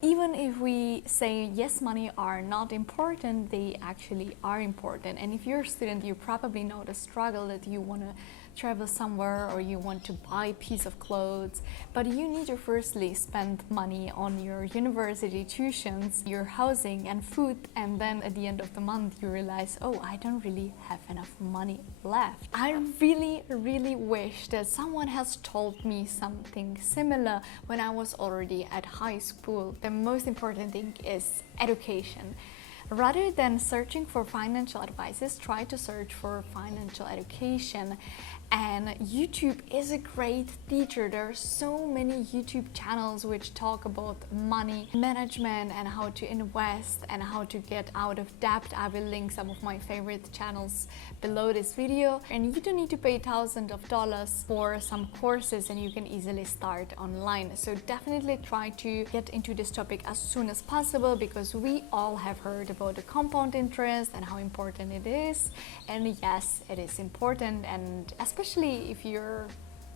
Even if we say yes, money are not important, they actually are important. And if you're a student, you probably know the struggle that you want to travel somewhere or you want to buy a piece of clothes, but you need to firstly spend money on your university tuitions, your housing and food, and then at the end of the month you realize, oh, I don't really have enough money left. I really wish that someone has told me something similar when I was already at high school. The most important thing is education. Rather than searching for financial advices, try to search for financial education. And YouTube is a great teacher. There are so many YouTube channels which talk about money management and how to invest and how to get out of debt. I will link some of my favorite channels below this video. And you don't need to pay thousands of dollars for some courses, and you can easily start online. So definitely try to get into this topic as soon as possible, because we all have heard about the compound interest and how important it is. And yes, it is important, and especially if you're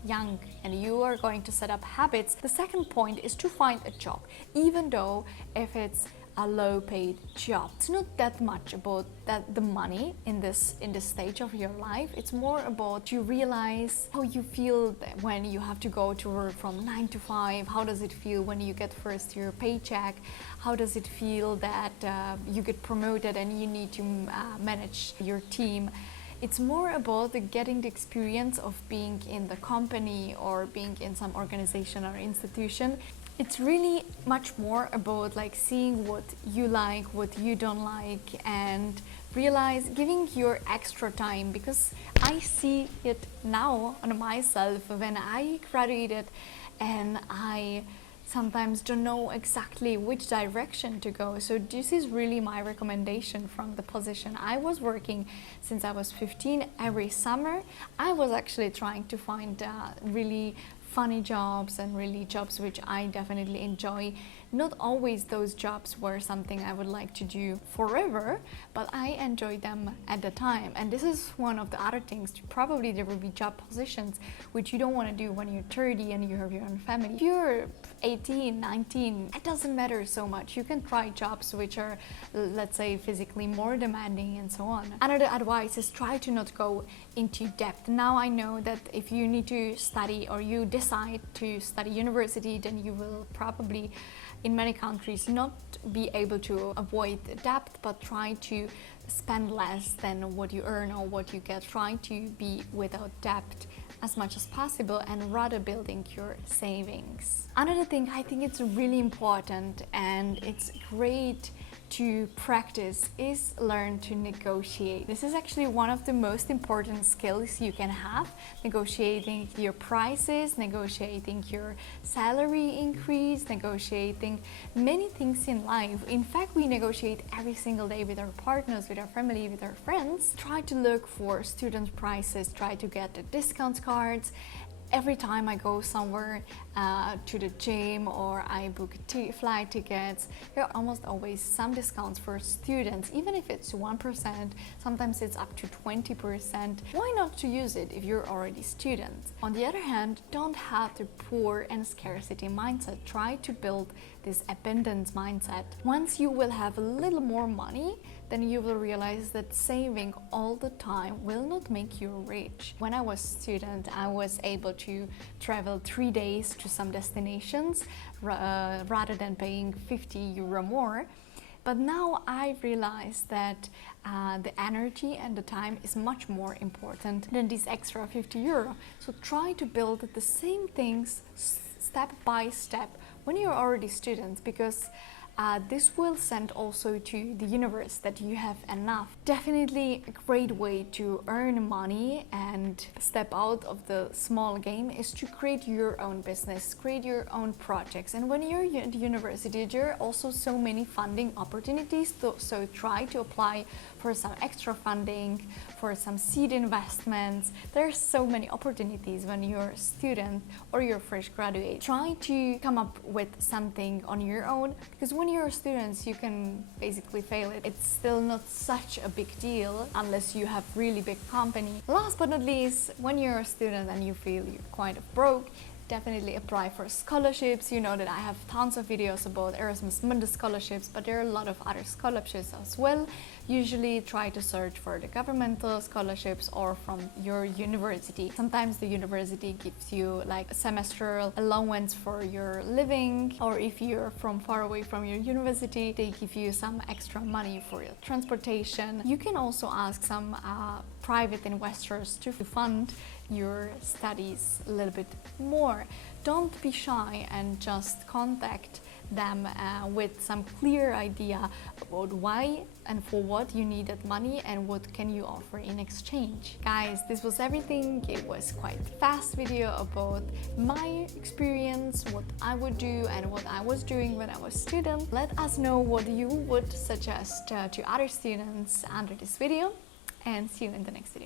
young and you are going to set up habits. The second point is to find a job, even though if it's a low paid job. It's not that much about the money in this stage of your life. It's more about you realize how you feel when you have to go to work from 9 to 5. How does it feel when you get first your paycheck? How does it feel that you get promoted and you need to manage your team? It's more about getting the experience of being in the company or being in some organization or institution. It's really much more about like seeing what you like, what you don't like, and realize giving your extra time, because I see it now on myself when I graduated and I sometimes don't know exactly which direction to go. So this is really my recommendation from the position I was working since I was 15. Every summer I was actually trying to find really funny jobs and really jobs which I definitely enjoy. Not always those jobs were something I would like to do forever, but I enjoyed them at the time. And this is one of the other things. Probably there will be job positions which you don't want to do when you're 30 and you have your own family. If you're 18, 19, it doesn't matter so much. You can try jobs which are, let's say, physically more demanding and so on. Another advice is try to not go into debt. Now I know that if you need to study or you decide to study university, then you will probably in many countries not be able to avoid debt, but try to spend less than what you earn or what you get. Try to be without debt as much as possible and rather building your savings. Another thing I think it's really important and it's great to practice is learn to negotiate. This is actually one of the most important skills you can have. Negotiating your prices, negotiating your salary increase, negotiating many things in life. In fact, we negotiate every single day with our partners, with our family, with our friends. Try to look for student prices, try to get the discount cards. Every time I go somewhere to the gym or I book flight tickets, there are almost always some discounts for students, even if it's 1%, sometimes it's up to 20%. Why not to use it if you're already a student? On the other hand, don't have the poor and scarcity mindset. Try to build this abundance mindset. Once you will have a little more money, then you will realize that saving all the time will not make you rich. When I was a student, I was able to travel 3 days to some destinations rather than paying 50 euro more. But now I realize that the energy and the time is much more important than this extra 50 euro. So try to build the same things step by step when you're already students, because this will send also to the universe that you have enough. Definitely a great way to earn money and step out of the small game is to create your own business, create your own projects. And when you're at the university, there are also so many funding opportunities, so try to apply for some extra funding, for some seed investments. There are so many opportunities when you're a student or you're a fresh graduate. Try to come up with something on your own, because when you're a student, you can basically fail it. It's still not such a big deal unless you have really big company. Last but not least, when you're a student and you feel you're kind of broke, definitely apply for scholarships. You know that I have tons of videos about Erasmus Mundus scholarships, but there are a lot of other scholarships as well. Usually try to search for the governmental scholarships or from your university. Sometimes the university gives you like a semestral allowance for your living, or if you're from far away from your university, they give you some extra money for your transportation. You can also ask some private investors to fund your studies a little bit more. Don't be shy and just contact them with some clear idea about why and for what you need that money and what can you offer in exchange. Guys, this was everything. It was quite a fast video about my experience, what I would do and what I was doing when I was a student. Let us know what you would suggest to other students under this video, and see you in the next video.